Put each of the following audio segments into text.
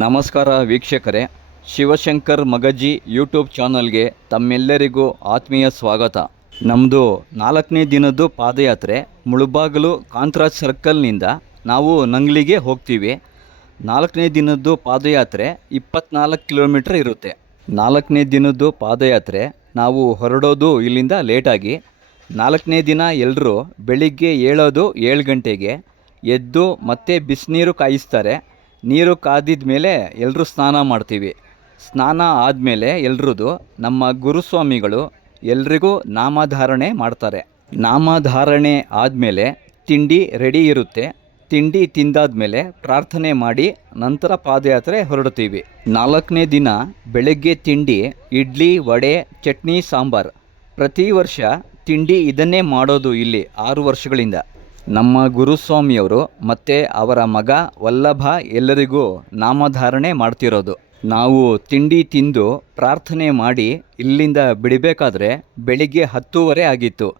ನಮಸ್ಕಾರ ವೀಕ್ಷಕರೇ, ಶಿವಶಂಕರ್ ಮಗಜಿ ಯೂಟ್ಯೂಬ್ ಚಾನಲ್ಗೆ ತಮ್ಮೆಲ್ಲರಿಗೂ ಆತ್ಮೀಯ ಸ್ವಾಗತ. ನಮ್ಮದು ನಾಲ್ಕನೇ ದಿನದ್ದು ಪಾದಯಾತ್ರೆ ಮುಳುಬಾಗಿಲು ಕಾಂತರಾಜ್ ಸರ್ಕಲ್ನಿಂದ ನಾವು ನಂಗ್ಲಿಗೆ ಹೋಗ್ತೀವಿ. ನಾಲ್ಕನೇ ದಿನದ್ದು ಪಾದಯಾತ್ರೆ ಇಪ್ಪತ್ನಾಲ್ಕು ಕಿಲೋಮೀಟ್ರ್ ಇರುತ್ತೆ. ನಾಲ್ಕನೇ ದಿನದ್ದು ಪಾದಯಾತ್ರೆ ನಾವು ಹೊರಡೋದು ಇಲ್ಲಿಂದ ಲೇಟಾಗಿ. ನಾಲ್ಕನೇ ದಿನ ಎಲ್ಲರೂ ಬೆಳಿಗ್ಗೆ ಏಳೋದು ಏಳು ಗಂಟೆಗೆ ಎದ್ದು ಮತ್ತೆ ಬಿಸಿನೀರು ಕಾಯಿಸ್ತಾರೆ. ನೀರು ಕಾದಿದ ಮೇಲೆ ಎಲ್ಲರೂ ಸ್ನಾನ ಮಾಡ್ತೀವಿ. ಸ್ನಾನ ಆದಮೇಲೆ ಎಲ್ರದ್ದು ನಮ್ಮ ಗುರುಸ್ವಾಮಿಗಳು ಎಲ್ರಿಗೂ ನಾಮಧಾರಣೆ ಮಾಡ್ತಾರೆ. ನಾಮಧಾರಣೆ ಆದಮೇಲೆ ತಿಂಡಿ ರೆಡಿ ಇರುತ್ತೆ. ತಿಂಡಿ ತಿಂದಾದ್ಮೇಲೆ ಪ್ರಾರ್ಥನೆ ಮಾಡಿ ನಂತರ ಪಾದಯಾತ್ರೆ ಹೊರಡ್ತೀವಿ. ನಾಲ್ಕನೇ ದಿನ ಬೆಳಗ್ಗೆ ತಿಂಡಿ, ಇಡ್ಲಿ, ವಡೆ, ಚಟ್ನಿ, ಸಾಂಬಾರ್. ಪ್ರತಿ ವರ್ಷ ತಿಂಡಿ ಇದನ್ನೇ ಮಾಡೋದು ಇಲ್ಲಿ ಆರು ವರ್ಷಗಳಿಂದ. ನಮ್ಮ ಗುರುಸ್ವಾಮಿಯವರು ಮತ್ತು ಅವರ ಮಗ ವಲ್ಲಭ ಎಲ್ಲರಿಗೂ ನಾಮಧಾರಣೆ ಮಾಡ್ತಿರೋದು. ನಾವು ತಿಂಡಿ ತಿಂದು ಪ್ರಾರ್ಥನೆ ಮಾಡಿ ಇಲ್ಲಿಂದ ಬಿಡಬೇಕಾದ್ರೆ ಬೆಳಿಗ್ಗೆ ಹತ್ತೂವರೆ ಆಗಿತ್ತು.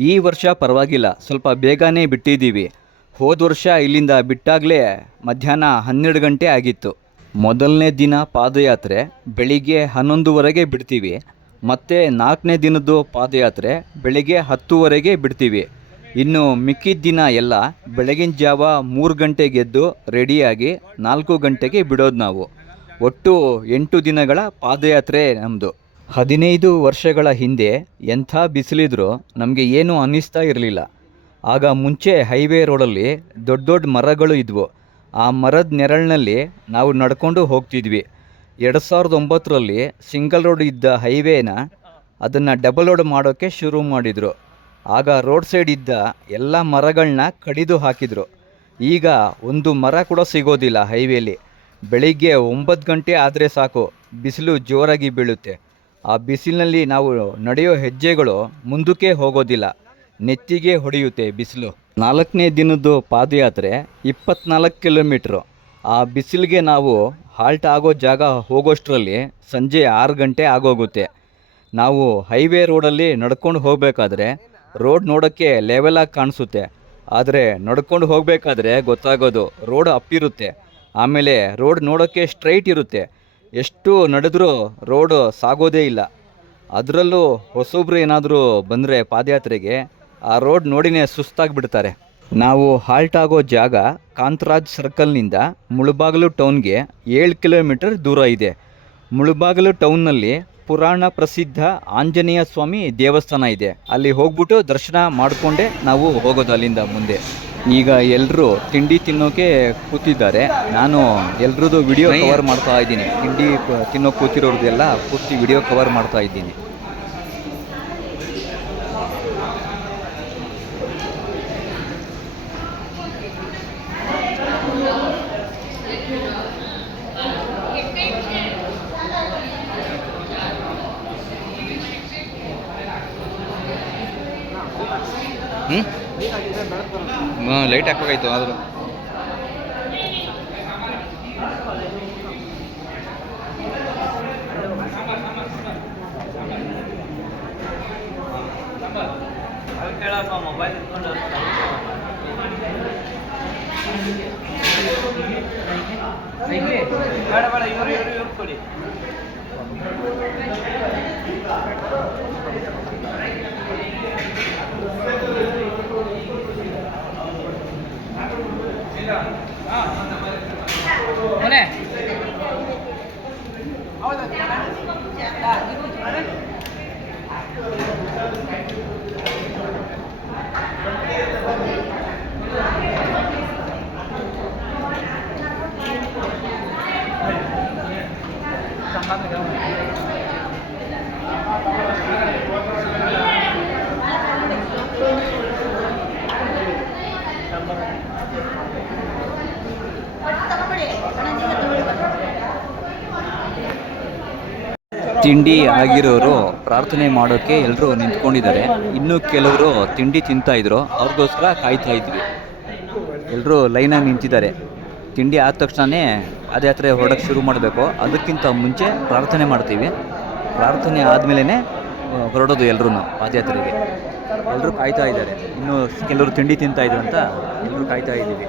ಈ ವರ್ಷ ಪರವಾಗಿಲ್ಲ, ಸ್ವಲ್ಪ ಬೇಗನೆ ಬಿಟ್ಟಿದ್ದೀವಿ. ಹೋದ ವರ್ಷ ಇಲ್ಲಿಂದ ಬಿಟ್ಟಾಗಲೇ ಮಧ್ಯಾಹ್ನ ಹನ್ನೆರಡು ಗಂಟೆ ಆಗಿತ್ತು. ಮೊದಲನೇ ದಿನ ಪಾದಯಾತ್ರೆ, ಬೆಳಿಗ್ಗೆ ಹನ್ನೊಂದುವರೆಗೆ ಬಿಡ್ತೀವಿ. ಮತ್ತು ನಾಲ್ಕನೇ ದಿನದ್ದು ಪಾದಯಾತ್ರೆ, ಬೆಳಿಗ್ಗೆ ಹತ್ತುವರೆಗೆ ಬಿಡ್ತೀವಿ. ಇನ್ನು ಮಿಕ್ಕಿದ ದಿನ ಎಲ್ಲ ಬೆಳಗಿನ ಜಾವ ಮೂರು ಗಂಟೆಗೆ ಎದ್ದು ರೆಡಿಯಾಗಿ ನಾಲ್ಕು ಗಂಟೆಗೆ ಬಿಡೋದು ನಾವು. ಒಟ್ಟು ಎಂಟು ದಿನಗಳ ಪಾದಯಾತ್ರೆ ನಮ್ಮದು ಹದಿನೈದು ವರ್ಷಗಳ ಹಿಂದೆ ಎಂಥ ಬಿಸಿಲಿದ್ರೂ ನಮಗೆ ಏನೂ ಅನ್ನಿಸ್ತಾ ಇರಲಿಲ್ಲ. ಆಗ ಮುಂಚೆ ಹೈವೇ ರೋಡಲ್ಲಿ ದೊಡ್ಡ ದೊಡ್ಡ ಮರಗಳು ಇದ್ವು. ಆ ಮರದ ನೆರಳಿನಲ್ಲಿ ನಾವು ನಡ್ಕೊಂಡು ಹೋಗ್ತಿದ್ವಿ. ಎರಡು ಸಾವಿರದ ಒಂಬತ್ತರಲ್ಲಿ ಸಿಂಗಲ್ ರೋಡ್ ಇದ್ದ ಹೈವೇನ ಅದನ್ನು ಡಬಲ್ ರೋಡ್ ಮಾಡೋಕ್ಕೆ ಶುರು ಮಾಡಿದರು. ಆಗ ರೋಡ್ ಸೈಡ್ ಇದ್ದ ಎಲ್ಲ ಮರಗಳನ್ನ ಕಡಿದು ಹಾಕಿದರು. ಈಗ ಒಂದು ಮರ ಕೂಡ ಸಿಗೋದಿಲ್ಲ ಹೈವೇಲಿ. ಬೆಳಿಗ್ಗೆ ಒಂಬತ್ತು ಗಂಟೆ ಆದರೆ ಸಾಕು, ಬಿಸಿಲು ಜೋರಾಗಿ ಬೀಳುತ್ತೆ. ಆ ಬಿಸಿಲಿನಲ್ಲಿ ನಾವು ನಡೆಯೋ ಹೆಜ್ಜೆಗಳು ಮುಂದಕ್ಕೆ ಹೋಗೋದಿಲ್ಲ. ನೆತ್ತಿಗೆ ಹೊಡೆಯುತ್ತೆ ಬಿಸಿಲು. ನಾಲ್ಕನೇ ದಿನದ್ದು ಪಾದಯಾತ್ರೆ ಇಪ್ಪತ್ನಾಲ್ಕು ಕಿಲೋಮೀಟ್ರು. ಆ ಬಿಸಿಲಿಗೆ ನಾವು ಹಾಲ್ಟ್ ಆಗೋ ಜಾಗ ಹೋಗೋಷ್ಟರಲ್ಲಿ ಸಂಜೆ ಆರು ಗಂಟೆ ಆಗೋಗುತ್ತೆ. ನಾವು ಹೈವೇ ರೋಡಲ್ಲಿ ನಡ್ಕೊಂಡು ಹೋಗಬೇಕಾದ್ರೆ ರೋಡ್ ನೋಡೋಕ್ಕೆ ಲೆವೆಲಾಗಿ ಕಾಣಿಸುತ್ತೆ. ಆದರೆ ನಡ್ಕೊಂಡು ಹೋಗಬೇಕಾದ್ರೆ ಗೊತ್ತಾಗೋದು ರೋಡ್ ಅಪ್ಪಿರುತ್ತೆ ಆಮೇಲೆ ರೋಡ್ ನೋಡೋಕ್ಕೆ ಸ್ಟ್ರೈಟ್ ಇರುತ್ತೆ. ಎಷ್ಟು ನಡೆದರೂ ರೋಡು ಸಾಗೋದೇ ಇಲ್ಲ. ಅದರಲ್ಲೂ ಹೊಸೊಬ್ರು ಏನಾದರೂ ಬಂದರೆ ಪಾದಯಾತ್ರೆಗೆ, ಆ ರೋಡ್ ನೋಡಿನೇ ಸುಸ್ತಾಗಿಬಿಡ್ತಾರೆ. ನಾವು ಹಾಲ್ಟ್ ಆಗೋ ಜಾಗ ಕಾಂತರಾಜ್ ಸರ್ಕಲ್ನಿಂದ ಮುಳುಬಾಗಿಲು ಟೌನ್ಗೆ ಏಳು ಕಿಲೋಮೀಟರ್ ದೂರ ಇದೆ. ಮುಳುಬಾಗಿಲು ಟೌನ್ನಲ್ಲಿ ಪುರಾಣ ಪ್ರಸಿದ್ಧ ಆಂಜನೇಯ ಸ್ವಾಮಿ ದೇವಸ್ಥಾನ ಇದೆ. ಅಲ್ಲಿ ಹೋಗ್ಬಿಟ್ಟು ದರ್ಶನ ಮಾಡಿಕೊಂಡೆ ನಾವು ಹೋಗೋದು ಅಲ್ಲಿಂದ ಮುಂದೆ. ಈಗ ಎಲ್ಲರೂ ತಿಂಡಿ ತಿನ್ನೋಕೆ ಕೂತಿದ್ದಾರೆ. ನಾನು ಎಲ್ರದ್ದು ವಿಡಿಯೋ ಕವರ್ ಮಾಡ್ತಾ ಇದ್ದೀನಿ. ತಿಂಡಿ ತಿನ್ನೋಕೆ ತಿನ್ನೋ ಕೂತಿರೋರ್ದೆಲ್ಲ ಪೂರ್ತಿ ವಿಡಿಯೋ ಕವರ್ ಮಾಡ್ತಾ ಇದ್ದೀನಿ. ಲೈಟ್ ಹಾಕ್ಬೇಕಾಯ್ತು ಆದರೂ. ಬೇಡ ಬೇಡ ಇವರು ತಿಂಡಿ ಆಗಿರೋರು ಪ್ರಾರ್ಥನೆ ಮಾಡೋಕ್ಕೆ ಎಲ್ಲರೂ ನಿಂತ್ಕೊಂಡಿದ್ದಾರೆ. ಇನ್ನು ಕೆಲವರು ತಿಂಡಿ ತಿಂತಾ ಇದ್ರು. ಅವ್ರಿಗೋಸ್ಕರ ಕಾಯ್ತಾ ಇದ್ವಿ. ಎಲ್ಲರೂ ಲೈನಾಗಿ ನಿಂತಿದ್ದಾರೆ. ತಿಂಡಿ ಆದ ತಕ್ಷಣವೇ ಪಾದಯಾತ್ರೆ ಹೊರಡಕ್ಕೆ ಶುರು ಮಾಡಬೇಕು. ಅದಕ್ಕಿಂತ ಮುಂಚೆ ಪ್ರಾರ್ಥನೆ ಮಾಡ್ತೀವಿ. ಪ್ರಾರ್ಥನೆ ಆದಮೇಲೆ ಹೊರಡೋದು ಎಲ್ಲರೂ ಪಾದಯಾತ್ರೆಗೆ. ಎಲ್ಲರೂ ಕಾಯ್ತಾ ಇದ್ದಾರೆ. ಇನ್ನು ಕೆಲವರು ತಿಂಡಿ ತಿಂತಾ ಇದ್ರು ಅಂತ ಎಲ್ಲರೂ ಕಾಯ್ತಾ ಇದ್ದೀವಿ.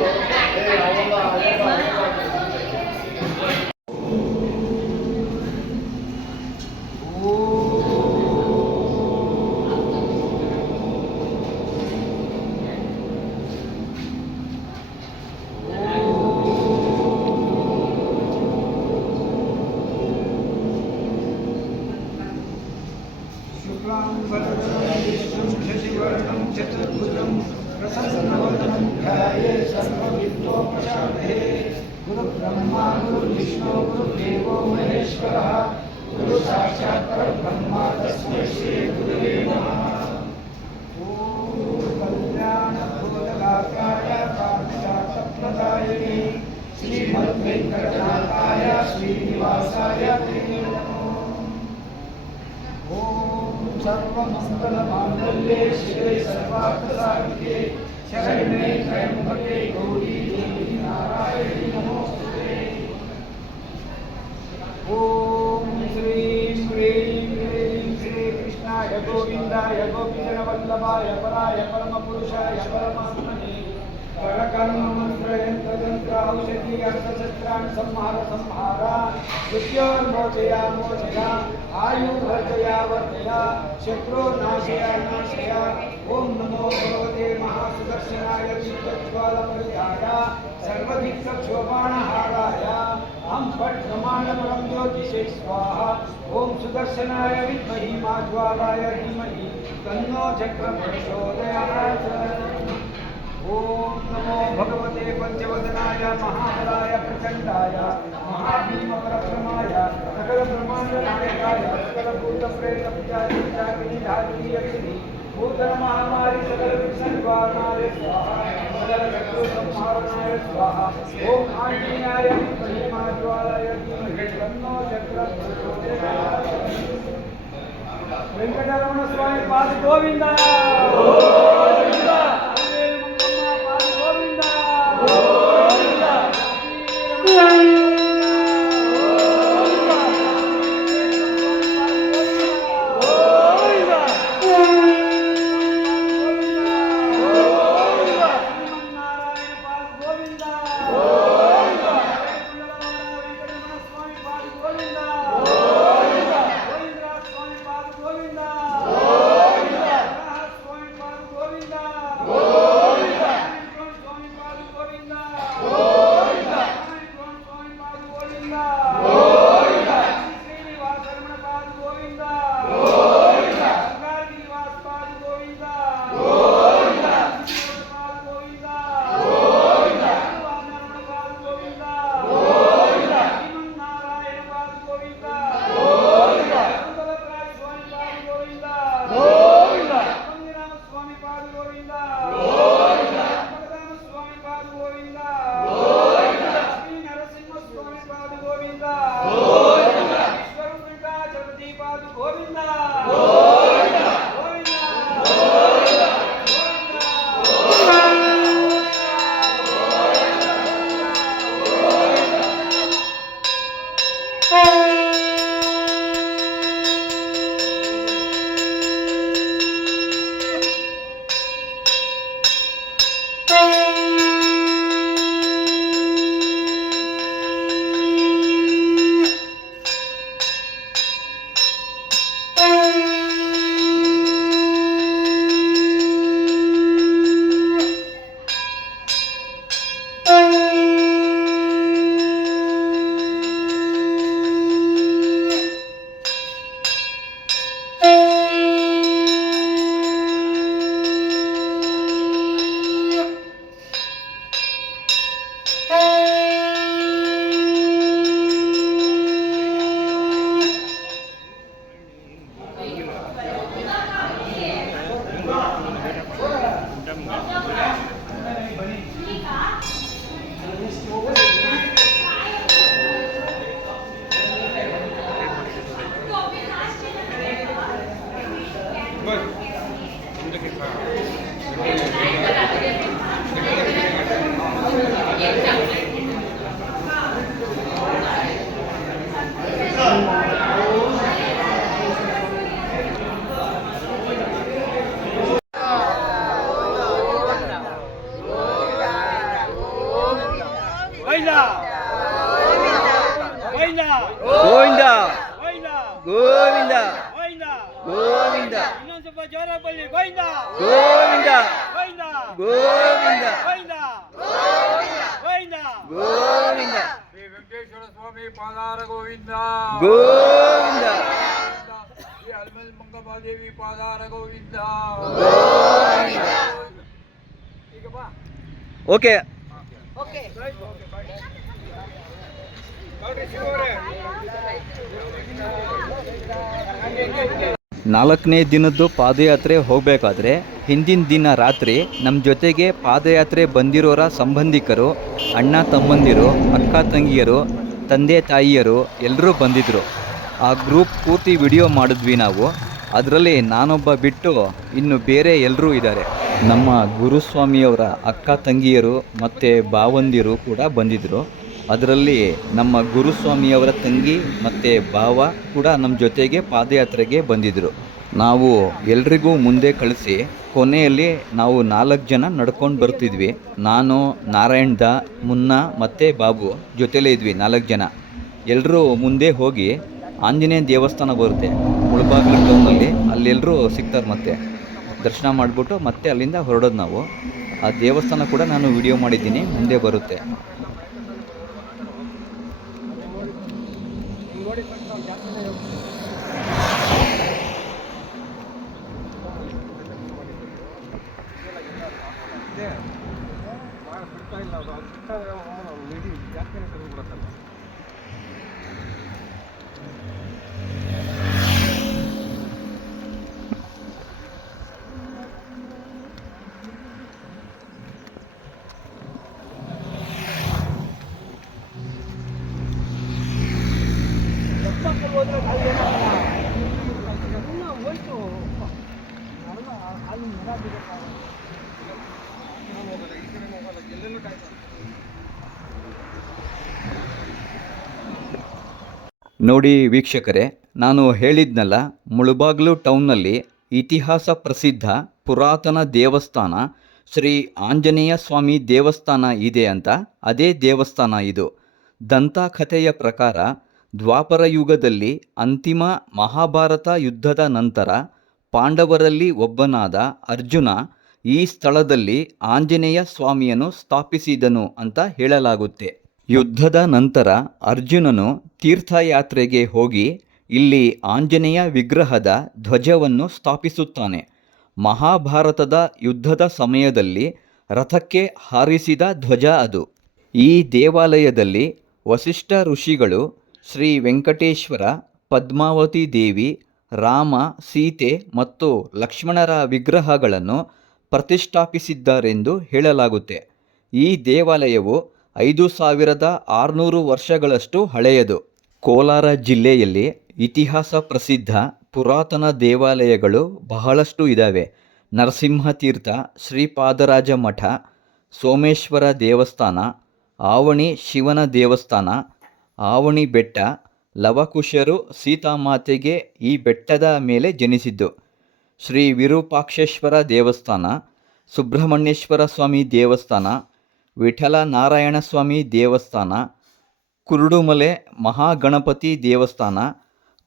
चतुर्भुजं प्रसन्नवदनं ध्याये सर्वविद्वोपशान्ते गुरुब्रह्मा गुरुविष्णु गुरुदेवो महेश्वरः गुरु साक्षात् तस्मै श्रीगुरुवे नमः श्रीमद्वेङ्कटनाथाय श्रीनिवासाय ते सर्वमङ्गलमाङ्गल्ये शिवे सर्वार्थसाधिके शरण्ये त्र्यम्बके गौरी देवी नारायणी नमोस्तुते ॐ श्रीं ह्रीं क्लीं श्रीकृष्णाय गोविन्दाय गोपीजनवल्लभाय पराय परमपुरुषाय परमात्मने परकर्ममन्त्रयन्त्रतन्त्र औषधि संहार संहार मृत्योर्मोचया मोचया आयुर्वर्धया वर्धया शत्रुर्नाशया नाशया ॐ नमो भगवते महासुदर्शनाय चित्तज्वालपरिधाय सर्वदिक्सक्षोभाणहाराय अहं फट् प्रमाणपरं ज्योतिषे स्वाहा ॐ सुदर्शनाय विद्महि माज्वालाय धीमहि, तन्नो चक्रं ॐ नमो भगवते पंचवदनाय महाबलाय प्रचण्डाय महाभीमपरक्रमाय సకల బ్రహ్మాండాలి వెంకటరమణ స్వామి పాద గోవిందా. ವೆಂಕಟೇಶ್ವರ ಸ್ವಾಮಿ ಪಾದಾರ ಗೋವಿಂದ. ಗೋವಿಂದ ಶ್ರೀ ಹಲ್ಮಲ್ ಮಂಗಮಾದೇವಿ ಪಾದಾರ ಗೋವಿಂದ ಈಗ ಬಾ. ಓಕೆ. ನಾಲ್ಕನೇ ದಿನದ್ದು ಪಾದಯಾತ್ರೆ ಹೋಗಬೇಕಾದ್ರೆ ಹಿಂದಿನ ದಿನ ರಾತ್ರಿ ನಮ್ಮ ಜೊತೆಗೆ ಪಾದಯಾತ್ರೆ ಬಂದಿರೋರ ಸಂಬಂಧಿಕರು, ಅಣ್ಣ ತಮ್ಮಂದಿರು, ಅಕ್ಕ ತಂಗಿಯರು, ತಂದೆ ತಾಯಿಯರು ಎಲ್ಲರೂ ಬಂದಿದ್ದರು ಆ ಗ್ರೂಪ್ ಪೂರ್ತಿ ವಿಡಿಯೋ ಮಾಡಿದ್ವಿ ನಾವು. ಅದರಲ್ಲಿ ನಾನೊಬ್ಬ ಬಿಟ್ಟು ಇನ್ನು ಬೇರೆ ಎಲ್ಲರೂ ಇದ್ದಾರೆ. ನಮ್ಮ ಗುರುಸ್ವಾಮಿಯವರ ಅಕ್ಕ ತಂಗಿಯರು ಮತ್ತು ಭಾವಂದಿರು ಕೂಡ ಬಂದಿದ್ದರು ಅದರಲ್ಲಿ ನಮ್ಮ ಗುರುಸ್ವಾಮಿಯವರ ತಂಗಿ ಮತ್ತು ಭಾವ ಕೂಡ ನಮ್ಮ ಜೊತೆಗೆ ಪಾದಯಾತ್ರೆಗೆ ಬಂದಿದ್ದರು ನಾವು ಎಲ್ರಿಗೂ ಮುಂದೆ ಕಳಿಸಿ ಕೊನೆಯಲ್ಲಿ ನಾವು ನಾಲ್ಕು ಜನ ನಡ್ಕೊಂಡು ಬರ್ತಿದ್ವಿ. ನಾನು, ನಾರಾಯಣ್ ದಾ, ಮುನ್ನ ಮತ್ತು ಬಾಬು ಜೊತೆಲೇ ಇದ್ವಿ ನಾಲ್ಕು ಜನ. ಎಲ್ಲರೂ ಮುಂದೆ ಹೋಗಿ ಆಂಜನೇಯ ದೇವಸ್ಥಾನ ಬರುತ್ತೆ. ಮುಳಬಾಗಿಲು ಟೌನಲ್ಲಿ ಅಲ್ಲೆಲ್ಲರೂ ಸಿಗ್ತಾರೆ ಮತ್ತೆ. ದರ್ಶನ ಮಾಡಿಬಿಟ್ಟು ಮತ್ತೆ ಅಲ್ಲಿಂದ ಹೊರಡೋದು ನಾವು. ಆ ದೇವಸ್ಥಾನ ಕೂಡ ನಾನು ವಿಡಿಯೋ ಮಾಡಿದ್ದೀನಿ, ಮುಂದೆ ಬರುತ್ತೆ. ನೋಡಿ ವೀಕ್ಷಕರೇ, ನಾನು ಹೇಳಿದ್ನಲ್ಲ, ಮುಳುಬಾಗ್ಲು ಟೌನ್ನಲ್ಲಿ ಇತಿಹಾಸ ಪ್ರಸಿದ್ಧ ಪುರಾತನ ದೇವಸ್ಥಾನ ಶ್ರೀ ಆಂಜನೇಯ ಸ್ವಾಮಿ ದೇವಸ್ಥಾನ ಇದೆ ಅಂತ, ಅದೇ ದೇವಸ್ಥಾನ ಇದು. ದಂತಕಥೆಯ ಪ್ರಕಾರ, ದ್ವಾಪರ ಯುಗದಲ್ಲಿ ಅಂತಿಮ ಮಹಾಭಾರತ ಯುದ್ಧದ ನಂತರ ಪಾಂಡವರಲ್ಲಿ ಒಬ್ಬನಾದ ಅರ್ಜುನ ಈ ಸ್ಥಳದಲ್ಲಿ ಆಂಜನೇಯ ಸ್ವಾಮಿಯನ್ನು ಸ್ಥಾಪಿಸಿದನು ಅಂತ ಹೇಳಲಾಗುತ್ತೆ. ಯುದ್ಧದ ನಂತರ ಅರ್ಜುನನು ತೀರ್ಥಯಾತ್ರೆಗೆ ಹೋಗಿ ಇಲ್ಲಿ ಆಂಜನೇಯ ವಿಗ್ರಹದ ಧ್ವಜವನ್ನು ಸ್ಥಾಪಿಸುತ್ತಾನೆ. ಮಹಾಭಾರತದ ಯುದ್ಧದ ಸಮಯದಲ್ಲಿ ರಥಕ್ಕೆ ಹಾರಿಸಿದ ಧ್ವಜ ಅದು. ಈ ದೇವಾಲಯದಲ್ಲಿ ವಸಿಷ್ಠ ಋಷಿಗಳು ಶ್ರೀ ವೆಂಕಟೇಶ್ವರ, ಪದ್ಮಾವತಿ ದೇವಿ, ರಾಮ, ಸೀತೆ ಮತ್ತು ಲಕ್ಷ್ಮಣರ ವಿಗ್ರಹಗಳನ್ನು ಪ್ರತಿಷ್ಠಾಪಿಸಿದ್ದಾರೆಂದು ಹೇಳಲಾಗುತ್ತೆ. ಈ ದೇವಾಲಯವು ಐದು ಸಾವಿರದ ಆರುನೂರು ವರ್ಷಗಳಷ್ಟು ಹಳೆಯದು. ಕೋಲಾರ ಜಿಲ್ಲೆಯಲ್ಲಿ ಇತಿಹಾಸ ಪ್ರಸಿದ್ಧ ಪುರಾತನ ದೇವಾಲಯಗಳು ಬಹಳಷ್ಟು ಇದ್ದಾವೆ ನರಸಿಂಹತೀರ್ಥ, ಶ್ರೀಪಾದರಾಜ ಮಠ, ಸೋಮೇಶ್ವರ ದೇವಸ್ಥಾನ, ಆವಣಿ ಶಿವನ ದೇವಸ್ಥಾನ, ಆವಣಿ ಬೆಟ್ಟ, ಲವಕುಶರು ಸೀತಾಮಾತೆಗೆ ಈ ಬೆಟ್ಟದ ಮೇಲೆ ಜನಿಸಿದ್ದು. ಶ್ರೀ ವಿರೂಪಾಕ್ಷೇಶ್ವರ ದೇವಸ್ಥಾನ, ಸುಬ್ರಹ್ಮಣ್ಯೇಶ್ವರ ಸ್ವಾಮಿ ದೇವಸ್ಥಾನ ವಿಠಲ ನಾರಾಯಣ ಸ್ವಾಮಿ ದೇವಸ್ಥಾನ, ಕುರುಡುಮಲೆ ಮಹಾಗಣಪತಿ ದೇವಸ್ಥಾನ,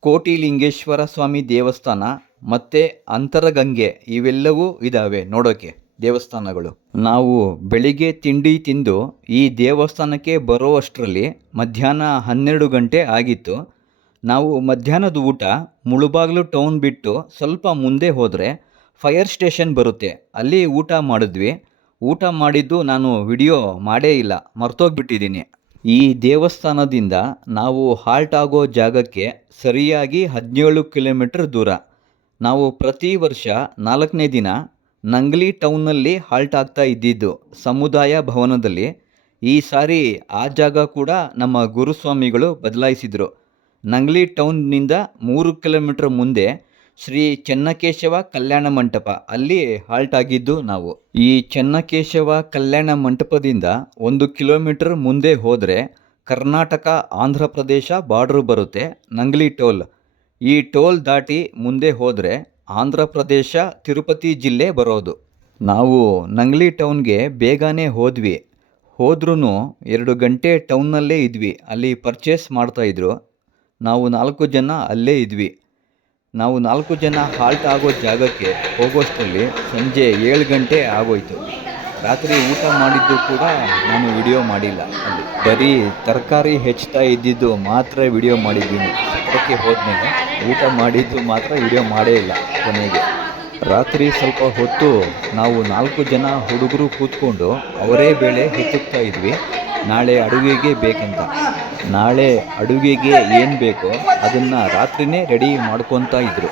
ಕೋಟಿಲಿಂಗೇಶ್ವರ ಸ್ವಾಮಿ ದೇವಸ್ಥಾನ ಮತ್ತು ಅಂತರಗಂಗೆ ಇವೆಲ್ಲವೂ ಇದ್ದಾವೆ ನೋಡೋಕೆ ದೇವಸ್ಥಾನಗಳು. ನಾವು ಬೆಳಿಗ್ಗೆ ತಿಂಡಿ ತಿಂದು ಈ ದೇವಸ್ಥಾನಕ್ಕೆ ಬರೋವಷ್ಟರಲ್ಲಿ ಮಧ್ಯಾಹ್ನ ಹನ್ನೆರಡು ಗಂಟೆ ಆಗಿತ್ತು. ನಾವು ಮಧ್ಯಾಹ್ನದ ಊಟ ಮುಳುಬಾಗಿಲು ಟೌನ್ ಬಿಟ್ಟು ಸ್ವಲ್ಪ ಮುಂದೆ ಹೋದರೆ ಫೈರ್ ಸ್ಟೇಷನ್ ಬರುತ್ತೆ. ಅಲ್ಲಿ ಊಟ ಮಾಡಿದ್ವಿ. ಊಟ ಮಾಡಿದ್ದು ನಾನು ವಿಡಿಯೋ ಮಾಡೇ ಇಲ್ಲ, ಮರ್ತೋಗ್ಬಿಟ್ಟಿದ್ದೀನಿ. ಈ ದೇವಸ್ಥಾನದಿಂದ ನಾವು ಹಾಲ್ಟ್ ಆಗೋ ಜಾಗಕ್ಕೆ ಸರಿಯಾಗಿ ಹದಿನೇಳು ಕಿಲೋಮೀಟ್ರ್ ದೂರ. ನಾವು ಪ್ರತಿ ವರ್ಷ ನಾಲ್ಕನೇ ದಿನ ನಂಗ್ಲಿ ಟೌನ್ನಲ್ಲಿ ಹಾಲ್ಟ್ ಆಗ್ತಾ ಇದ್ದಿದ್ದು ಸಮುದಾಯ ಭವನದಲ್ಲಿ. ಈ ಸಾರಿ ಆ ಜಾಗ ಕೂಡ ನಮ್ಮ ಗುರುಸ್ವಾಮಿಗಳು ಬದಲಾಯಿಸಿದರು. ನಂಗ್ಲಿ ಟೌನ್ನಿಂದ ಮೂರು ಕಿಲೋಮೀಟ್ರ್ ಮುಂದೆ ಶ್ರೀ ಚೆನ್ನಕೇಶವ ಕಲ್ಯಾಣ ಮಂಟಪ. ಅಲ್ಲಿ ಹಾಲ್ಟ್ ಆಗಿದ್ದು ನಾವು. ಈ ಚೆನ್ನಕೇಶವ ಕಲ್ಯಾಣ ಮಂಟಪದಿಂದ ಒಂದು ಕಿಲೋಮೀಟರ್ ಮುಂದೆ ಹೋದರೆ ಕರ್ನಾಟಕ, ಆಂಧ್ರ ಪ್ರದೇಶ ಬಾರ್ಡ್ರು ಬರುತ್ತೆ, ನಂಗ್ಲಿ ಟೋಲ್. ಈ ಟೋಲ್ ದಾಟಿ ಮುಂದೆ ಹೋದರೆ ಆಂಧ್ರ ಪ್ರದೇಶ, ತಿರುಪತಿ ಜಿಲ್ಲೆ ಬರೋದು. ನಾವು ನಂಗ್ಲಿ ಟೌನ್ಗೆ ಬೇಗನೆ ಹೋದ್ವಿ. ಹೋದ್ರೂ ಎರಡು ಗಂಟೆ ಟೌನ್ನಲ್ಲೇ ಇದ್ವಿ. ಅಲ್ಲಿ ಪರ್ಚೇಸ್ ಮಾಡ್ತಾಯಿದ್ರು ನಾವು ನಾಲ್ಕು ಜನ ಅಲ್ಲೇ ಇದ್ವಿ. ನಾವು ನಾಲ್ಕು ಜನ ಹಾಲ್ಟ್ ಆಗೋ ಜಾಗಕ್ಕೆ ಹೋಗೋಷ್ಟರಲ್ಲಿ ಸಂಜೆ ಏಳು ಗಂಟೆ ಆಗೋಯ್ತು. ರಾತ್ರಿ ಊಟ ಮಾಡಿದ್ದು ಕೂಡ ನಾನು ವಿಡಿಯೋ ಮಾಡಿಲ್ಲ ಅಲ್ಲಿ. ಬರೀ ತರಕಾರಿ ಹೆಚ್ಚುತ್ತಾ ಇದ್ದಿದ್ದು ಮಾತ್ರ ವಿಡಿಯೋ ಮಾಡಿದ್ದೀನಿ. ಚಿತ್ರಕ್ಕೆ ಹೋದ್ಮೇಲೆ ಊಟ ಮಾಡಿದ್ದು ಮಾತ್ರ ವಿಡಿಯೋ ಮಾಡೇ ಇಲ್ಲ ಕೊನೆಗೆ. ರಾತ್ರಿ ಸ್ವಲ್ಪ ಹೊತ್ತು ನಾವು ನಾಲ್ಕು ಜನ ಹುಡುಗರು ಕೂತ್ಕೊಂಡು ಅವರೇ ಬೇಳೆ ಹೆಚ್ಚುತ್ತಾ ಇದ್ವಿ. ನಾಳೆ ಅಡುಗೆಗೆ ಬೇಕಂತ. ನಾಳೆ ಅಡುಗೆಗೆ ಏನು ಬೇಕೋ ಅದನ್ನು ರಾತ್ರಿನೇ ರೆಡಿ ಮಾಡ್ಕೊತಾ ಇದ್ರು.